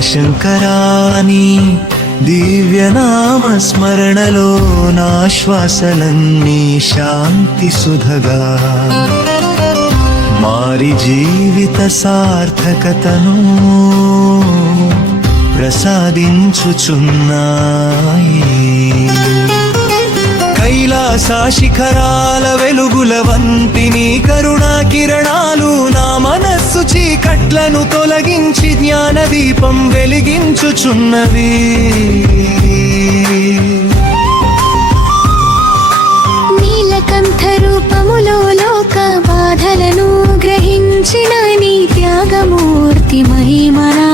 శివశంకరాని దివ్యనామ స్మరణలో నా శ్వాసలన్నీ శాంతి సుధగా మారి జీవిత సార్థకతను ప్రసాదించుచున్నాయి. కైలాస శిఖరాల వెలుగుల వంటి నీ కరుణా కిరణాలు నా మనస్సు చీకట్లను తొలగించి జ్ఞాన దీపం వెలిగించుచున్నవి. నీలకంఠ రూపములో లోక బాధలను గ్రహించిన నీ త్యాగమూర్తి మహిమనా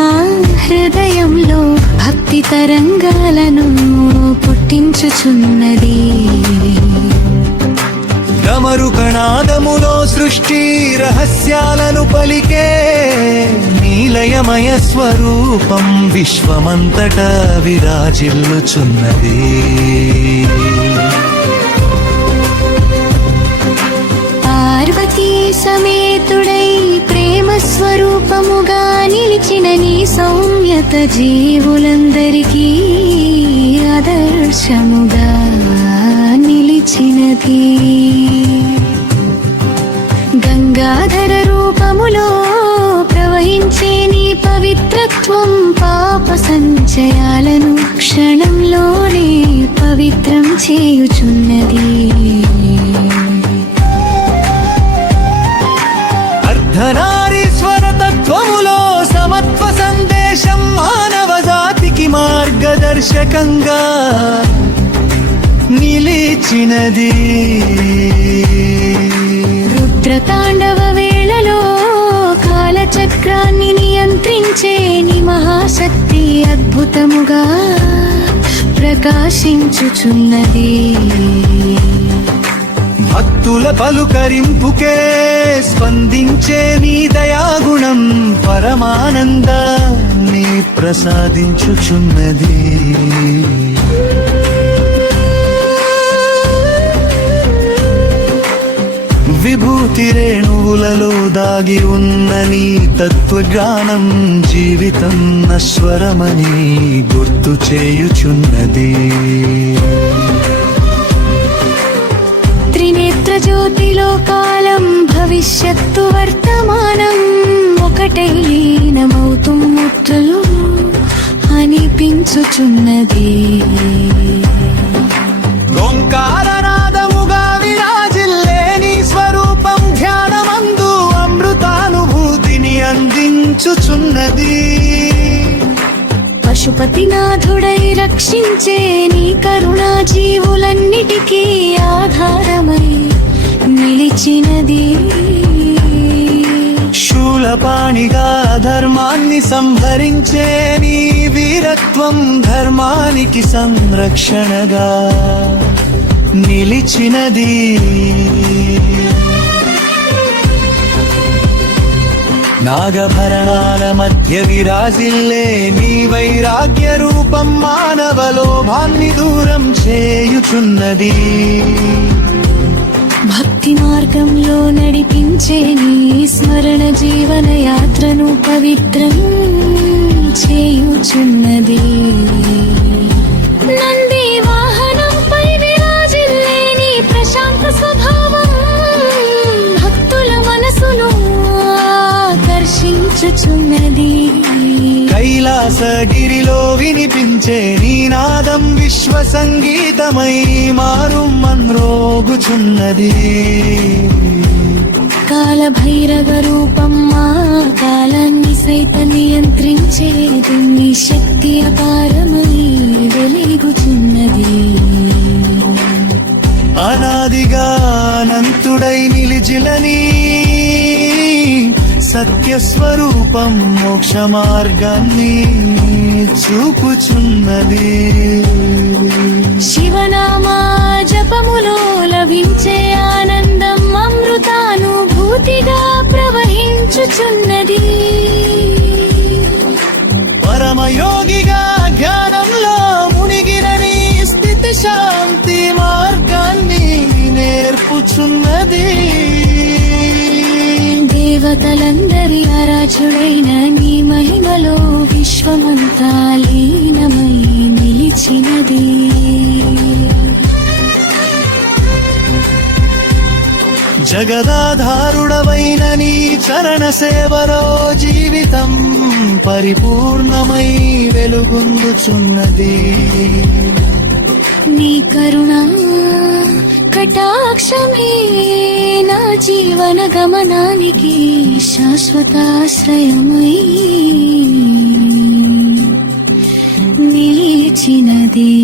హృదయంలో భక్తి తరంగాలను పుట్టించుచున్నది. డమరుకనాదములో సృష్టి రహస్యాలను పలికే నీలయమయ స్వరూపం విశ్వమంతటా విరాజిల్లుచున్నది. పార్వతీ సమేతుడై ప్రేమ స్వరూపముగా నిలిచిన నీ సౌమ్యత జీవులందరికీ ఆదర్శముగా నిలిచినది. గంగాధర రూపములో ప్రవహించే నీ పవిత్రత్వం పాప సంచయాలను క్షణంలోనే పవిత్రం చేయుచున్నది. అర్ధనారీశ్వర తత్వములో సమత్వ సందేశం మానవ జాతికి మార్గదర్శకంగా నిలిచినది. రుద్రతాండవ వేళలో కాలచక్రాన్ని నియంత్రించే నీ మహాశక్తి అద్భుతముగా ప్రకాశించుచున్నది. భక్తుల పలుకరింపుకే స్పందించే నీ దయాగుణం పరమానందాన్ని ప్రసాదించుచున్నది. విభూతి రేణువులలో దాగి ఉన్న నీ తత్వజ్ఞానం జీవితం నశ్వరమని గుర్తు చేయుచున్నది. త్రినేత్ర జ్యోతిలో కాలం భవిష్యత్తు వర్తమానం ఒకటై లీనమవుతున్నట్లు అనిపించుచున్నది. ఓంకారనాదముగా విరాజిల్లే నీ స్వరూపం ధ్యానమందు అమృతానుభూతిని అందించుచున్నది. పశుపతినాథుడై రక్షించే నీ కరుణా జీవులన్నిటికీ ఆధారమై నిలిచినది. శూలపాణిగా ధర్మాన్ని సంహరించే నీ వీరత్వం ధర్మానికి సంరక్షణగా నిలిచినది. నాగభరణాల మధ్య విరాజిల్లే నీ వైరాగ్య రూపం మానవ లోభాన్ని దూరం చేయుచున్నది. భక్తి మార్గంలో నడిపించే నీ స్మరణ జీవన యాత్రను పవిత్రం చేయుచున్నది. నంది వాహనంపై విరాజిల్లే నీ ప్రశాంత స్వభావం భక్తుల మనసును ఆకర్షించుచున్నది. కైలాసగిరిలో వినిపించే నీ నాదం విశ్వ సంగీతమై మారు మన్రోగుచున్నది. కాలభైరవ రూపం మా కాలాన్ని సైతం నియంత్రించేది నీ శక్తి అపారమై వెలుగుచున్నది. అనాదిగా అనంతుడై నిలిచిలని సత్యస్వరూపం మోక్ష మార్గాన్ని చూపుచున్నది. శివనామా జపములో లభించే ఆనందం అమృతానుభూతిగా ప్రవహించుచున్నది. పరమయోగిగా జ్ఞానంలో మునిగిన నీ స్థితి శాంతి మార్గాన్ని నేర్పుచున్నది. దేవతలందరి ఆరాధ్యుడైన నీ మహిమలో విశ్వ విశ్వమంతా లీనమై నిలిచినది. జగదాధారుడవైన నీ చరణ సేవలో జీవితం పరిపూర్ణమై వెలుగొందుచున్నది. నీ కరుణా కటాక్షమే నా జీవన గమనానికి శాశ్వతాశ్రయమై నిలిచినది.